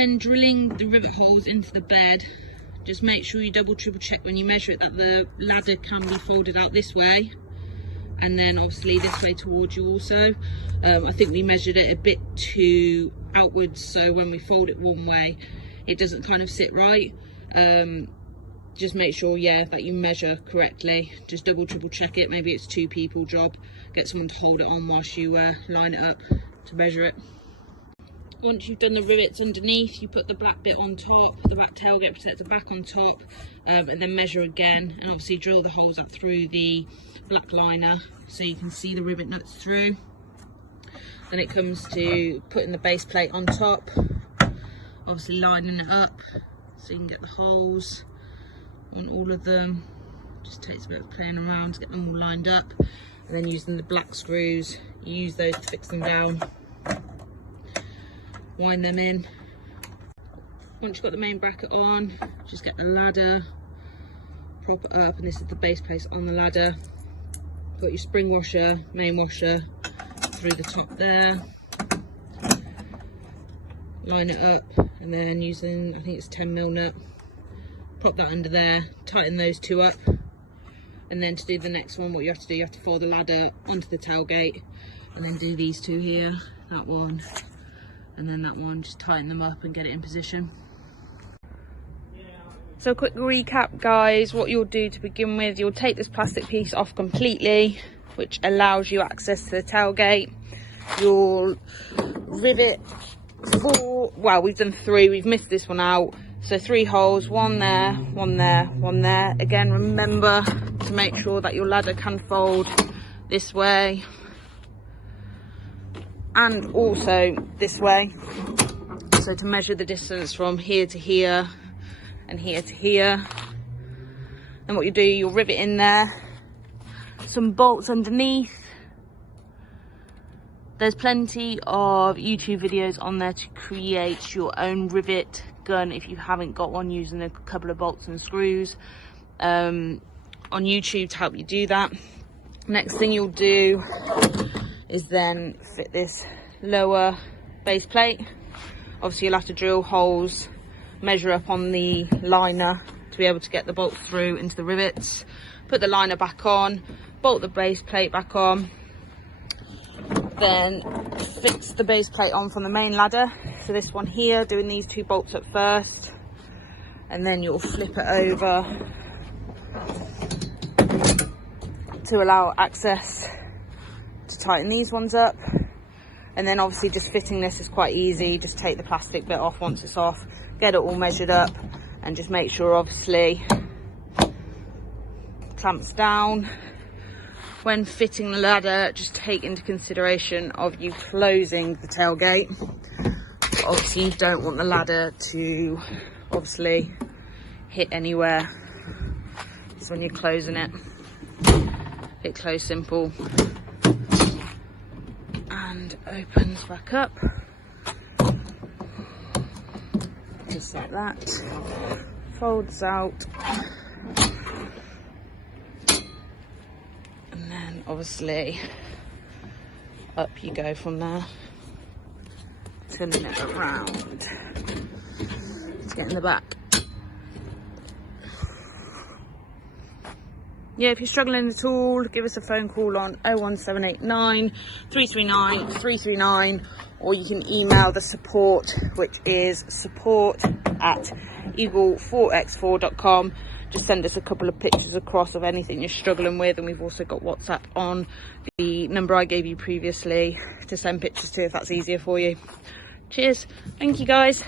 When drilling the rivet holes into the bed, just make sure you double triple check when you measure it that the ladder can be folded out this way, and then obviously this way towards you also. I think we measured it a bit too outwards, so when we fold it one way it doesn't kind of sit right. Just make sure, yeah, that you measure correctly. Just double triple check it. Maybe it's 2 people job. Get someone to hold it on whilst you line it up to measure it. Once you've done the rivets underneath, you put the back bit on top, the back tailgate protector back on top, and then measure again, and obviously drill the holes up through the black liner so you can see the rivet nuts through. Then it comes to putting the base plate on top, obviously lining it up so you can get the holes on all of them. Just takes a bit of playing around to get them all lined up, and then using the black screws, you use those to fix them down. Wind them in. Once you've got the main bracket on, just get the ladder, prop it up, and this is the base plate on the ladder. Got your spring washer, main washer through the top there. Line it up, and then using, I think it's 10mm nut, prop that under there, tighten those 2 up, and then to do the next one, what you have to do, you have to fold the ladder onto the tailgate, and then do these 2 here, that one, and then that one. Just tighten them up and get it in position. So quick recap, guys. What you'll do to begin with, you'll take this plastic piece off completely, which allows you access to the tailgate. You'll rivet 4, well, we've done 3, we've missed this one out, so 3 holes, 1 there, 1 there, 1 there. Again, remember to make sure that your ladder can fold this way and also this way, so to measure the distance from here to here and here to here. And what you do, you'll rivet in there, some bolts underneath. There's plenty of YouTube videos on there to create your own rivet gun if you haven't got one, using a couple of bolts and screws on YouTube to help you do that. Next thing you'll do is then fit this lower base plate. Obviously you'll have to drill holes, measure up on the liner to be able to get the bolts through into the rivets. Put the liner back on, bolt the base plate back on, then fix the base plate on from the main ladder. So this one here, doing these 2 bolts up first, and then you'll flip it over to allow access to tighten these ones up. And then obviously just fitting this is quite easy. Just take the plastic bit off once it's off, get it all measured up, and just make sure obviously clamps down. When fitting the ladder, just take into consideration of you closing the tailgate. Obviously you don't want the ladder to obviously hit anywhere. So when you're closing it, it close simple and opens back up just like that, folds out, and then obviously up you go from there, turning it around to get in the back. Yeah, if you're struggling at all, give us a phone call on 01789 339 339, or you can email the support, which is support@eagle4x4.com. Just send us a couple of pictures across of anything you're struggling with, and we've also got WhatsApp on the number I gave you previously to send pictures to if that's easier for you. Cheers. Thank you, guys.